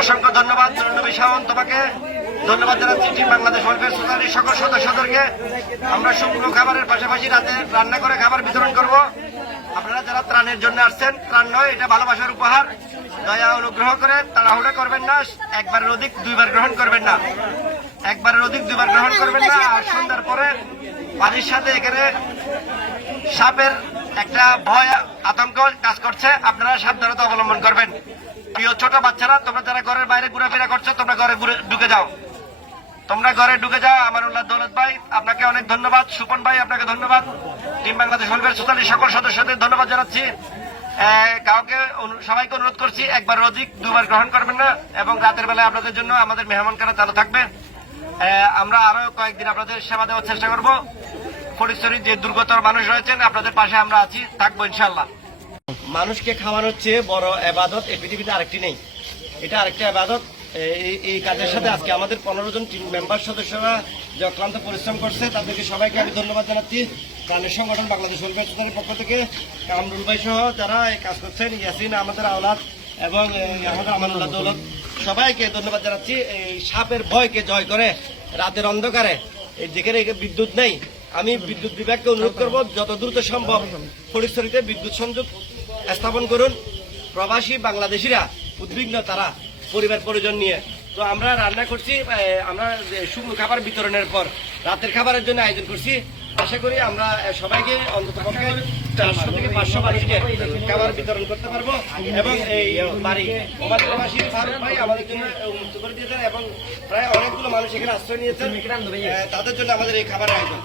অসংখ্য ধন্যবাদ নবী শাওন, তোমাকে ধন্যবাদ জানাচ্ছি। টিম বাংলাদেশ ওয়েলফেয়ার সোসাইটির সকল সদস্যদেরকে। আমরা শুকনো খাবারের পাশাপাশি রাতে রান্না করে খাবার বিতরণ করব। আপনারা যারা ত্রাণের জন্য আসছেন, ত্রাণ নয়, এটা ভালোবাসার উপহার। দয়া অনুগ্রহ করে তাড়াহুড়া করবেন না, একবারের অধিক দুইবার গ্রহণ করবেন না, একবারের অধিক দুইবার গ্রহণ করবেন না। আর সন্ধ্যার পরে পানির সাথে এখানে সাপের একটা ভয় আতঙ্ক কাজ করছে, আপনারা সাবধানতা অবলম্বন করবেন। প্রিয় ছোট বাচ্চারা, তোমরা যারা ঘরের বাইরে ঘোরাফেরা করছো, তোমরা ঘরে ঢুকে যাও, তোমরা ঘরে ঢুকে যাও। আমানুল্লাহ দৌলত ভাই, আপনাকে অনেক ধন্যবাদ। সুপন ভাই, আপনাকে ধন্যবাদ। টিম বাংলাদেশ ওয়েলফেয়ার সোসাইটির সকল সদস্যদের ধন্যবাদ জানাচ্ছি। কাউকে সবাইকে অনুরোধ করছি, একবার অধিক দুবার গ্রহণ করবেন না, এবং রাতের বেলায় আপনাদের জন্য আমাদের মেহমানখানা চালু থাকবে। আমরা আরো কয়েকদিন আপনাদের সেবা দেওয়ার চেষ্টা করব। ফটিকছড়ির যে দুর্গতর মানুষ রয়েছেন, আপনাদের পাশে আমরা আছি, থাকবো ইনশাল্লাহ। মানুষকে খাওয়ানোর চেয়ে বড় ইবাদত এই পৃথিবীতে আরেকটি নেই। এটা আরেকটা ইবাদত। এই কাজের সাথে আজকে আমাদের 15 জন টিম মেম্বার সদস্যরা যে অক্লান্ত পরিশ্রম করছে, তাদেরকে সবাইকে আমি ধন্যবাদ জানাচ্ছি। প্রাণের সংগঠন বাংলাদেশ ওয়েলফেয়ার সোসাইটির পক্ষ থেকে কামরুল ভাই সহ যারা এই কাজ করছেন, ইয়াসিন, আমাদের আওলাদ এবং আমাদের আমানুল্লাহ দৌলত, সবাইকে ধন্যবাদ জানাচ্ছি। এই সাপের ভয়কে জয় করে রাতের অন্ধকারে, যেখানে বিদ্যুৎ নেই, আমি বিদ্যুৎ বিভাগকে অনুরোধ করব যত দ্রুত সম্ভব ফটিকছড়িতে বিদ্যুৎ সংযোগ স্থাপন করুন। প্রবাসী বাংলাদেশিরা উদ্বিগ্ন, তারা পরিবার পরিজন নিয়ে। তো আমরা রান্না করছি, আমরা শুকনো খাবার বিতরণের পর রাতের খাবারের জন্য আয়োজন করছি। আশা করি আমরা সবাইকে অন্তত পক্ষে 400 থেকে 500 মানুষকে খাবার বিতরণ করতে পারবো। এবং এই বাড়ি প্রবাসী ফারুক ভাই আমাদের জন্য উন্মুক্ত করে দিয়েছেন, এবং প্রায় অনেকগুলো মানুষ এখানে আশ্রয় নিয়েছেন, তাদের জন্য আমাদের এই খাবার আয়োজন।